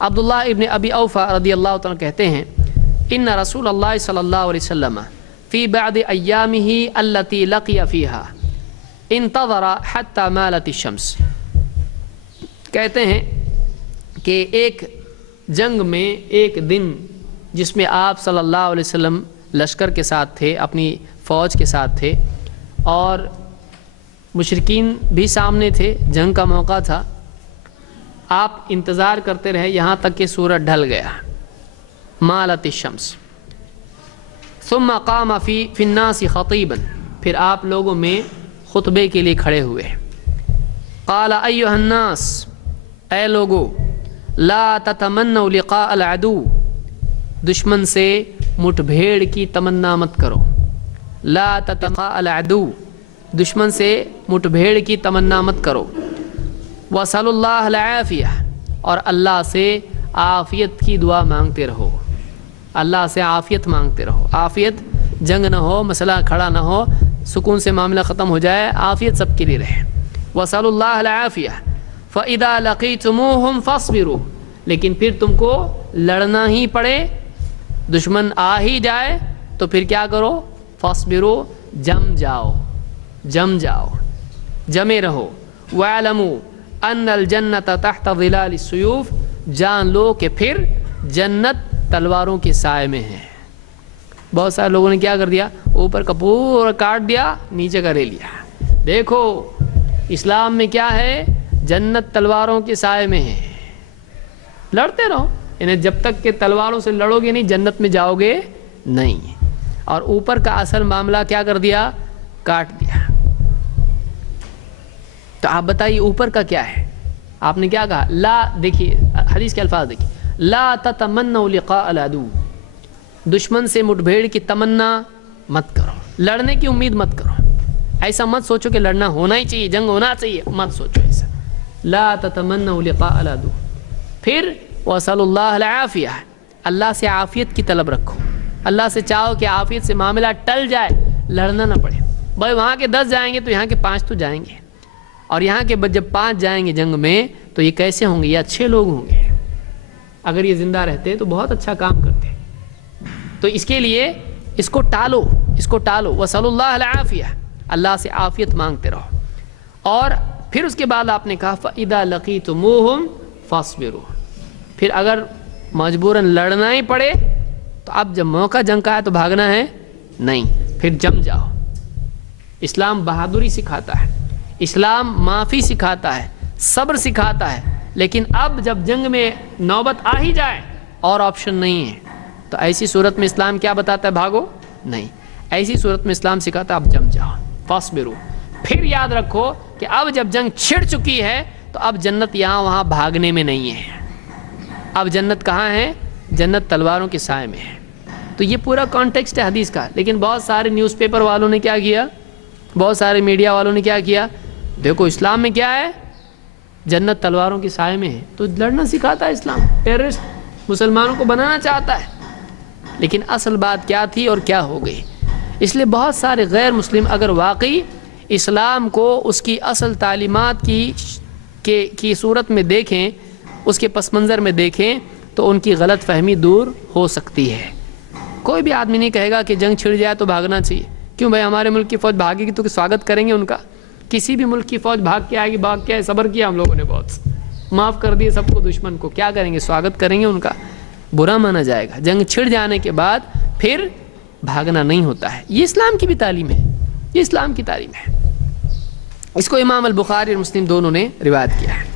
عبداللہ ابن ابی اوفا رضی اللہ تعالیٰ کہتے ہیں ان رسول اللہ صلی اللہ علیہ وسلم فی بعض ایامہ التی لقی فیہا انتظر حتی مالت الشمس، کہتے ہیں کہ ایک جنگ میں ایک دن جس میں آپ صلی اللہ علیہ وسلم لشکر کے ساتھ تھے، اپنی فوج کے ساتھ تھے، اور مشرکین بھی سامنے تھے، جنگ کا موقع تھا، آپ انتظار کرتے رہے یہاں تک کہ سورج ڈھل گیا، مالت الشمس، ثم قام فی الناس خطیبا، پھر آپ لوگوں میں خطبے کے لیے کھڑے ہوئے، قال ایھا الناس، اے لوگو، لا تتمنوا لقاء العدو، دشمن سے مٹ بھیڑ کی تمنا مت کرو، لا تتقاء العدو، دشمن سے مٹ بھیڑ کی تمنا مت کرو، وصل اللہ العافیہ، اور اللہ سے عافیت کی دعا مانگتے رہو، اللہ سے عافیت مانگتے رہو، عافیت، جنگ نہ ہو، مسئلہ کھڑا نہ ہو، سکون سے معاملہ ختم ہو جائے، عافیت سب کے لیے رہے، وصل اللہ العافیہ، فَإِذَا لَقِيتُمُوهُمْ فَاصْبِرُوا، لیکن پھر تم کو لڑنا ہی پڑے، دشمن آ ہی جائے تو پھر کیا کرو، فَاصْبِرُوا، جم جاؤ، جم جاؤ، جمے رہو، وَاعْلَمُوا أَنَّ الْجَنَّةَ تَحْتَ ظِلَالِ السُّيُوفِ، جان لو کہ پھر جنت تلواروں کے سائے میں ہے۔ بہت سارے لوگوں نے کیا کر دیا، اوپر کا پورا کاٹ دیا، نیچے کا لے لیا۔ دیکھو اسلام میں کیا ہے، جنت تلواروں کے سائے میں ہے، لڑتے رہو، یعنی جب تک کہ تلواروں سے لڑو گے نہیں جنت میں جاؤ گے نہیں، اور اوپر کا اصل معاملہ کیا کر دیا، کاٹ دیا۔ تو آپ بتائیے اوپر کا کیا ہے، آپ نے کیا کہا، لا، دیکھیے حدیث کے الفاظ دیکھیے، لا تتمنوا لقاء العدو، دشمن سے مٹ بھیڑ کی تمنا مت کرو، لڑنے کی امید مت کرو، ایسا مت سوچو کہ لڑنا ہونا ہی چاہیے، جنگ ہونا چاہیے، مت سوچو ایسا، لا تتمنوا لقاء العدو۔ پھر وصل اللہ العافیہ، اللہ سے عافیت کی طلب رکھو، اللہ سے چاہو کہ عافیت سے معاملہ ٹل جائے، لڑنا نہ پڑے۔ بھائی وہاں کے 10 جائیں گے تو یہاں کے 5 تو جائیں گے، اور یہاں کے جب 5 جائیں گے جنگ میں تو یہ کیسے ہوں گے، یہ اچھے لوگ ہوں گے، اگر یہ زندہ رہتے تو بہت اچھا کام کرتے۔ تو اس کے لیے اس کو ٹالو، اس کو ٹالو، وصل اللہ العافیہ، اللہ سے عافیت مانگتے رہو۔ اور پھر اس کے بعد آپ نے کہا فَإِذَا لَقِيتُمُوهُمْ فَاصْبِرُوا، پھر اگر مجبوراً لڑنا ہی پڑے تو اب جب موقع جنگ کا ہے تو بھاگنا ہے نہیں، پھر جم جاؤ۔ اسلام بہادری سکھاتا ہے، اسلام معافی سکھاتا ہے، صبر سکھاتا ہے، لیکن اب جب جنگ میں نوبت آ ہی جائے اور آپشن نہیں ہے تو ایسی صورت میں اسلام کیا بتاتا ہے، بھاگو نہیں، ایسی صورت میں اسلام سکھاتا ہے اب جم جاؤ، فاصبروا۔ پھر یاد رکھو کہ اب جب جنگ چھڑ چکی ہے تو اب جنت یہاں وہاں بھاگنے میں نہیں ہے، اب جنت کہاں ہے، جنت تلواروں کے سائے میں ہے۔ تو یہ پورا کانٹیکسٹ ہے حدیث کا، لیکن بہت سارے نیوز پیپر والوں نے کیا کیا، بہت سارے میڈیا والوں نے کیا کیا، دیکھو اسلام میں کیا ہے، جنت تلواروں کے سائے میں ہے، تو لڑنا سکھاتا ہے اسلام، ٹیررسٹ مسلمانوں کو بنانا چاہتا ہے، لیکن اصل بات کیا تھی اور کیا ہو گئی۔ اس لیے بہت سارے غیر مسلم اگر واقعی اسلام کو اس کی اصل تعلیمات کی صورت میں دیکھیں، اس کے پس منظر میں دیکھیں، تو ان کی غلط فہمی دور ہو سکتی ہے۔ کوئی بھی آدمی نہیں کہے گا کہ جنگ چھڑ جائے تو بھاگنا چاہیے، کیوں بھائی ہمارے ملک کی فوج بھاگے گی تو سواگت کریں گے ان کا، کسی بھی ملک کی فوج بھاگ کے آئے گی، بھاگ کے آئے، صبر کیا ہم لوگوں نے، بہت معاف کر دیے سب کو، دشمن کو کیا کریں گے، سواگت کریں گے ان کا، برا مانا جائے گا۔ جنگ چھڑ جانے کے بعد پھر بھاگنا نہیں ہوتا ہے، یہ اسلام کی بھی تعلیم ہے، یہ اسلام کی تعلیم ہے۔ اس کو امام البخاری اور مسلم دونوں نے روایت کیا ہے۔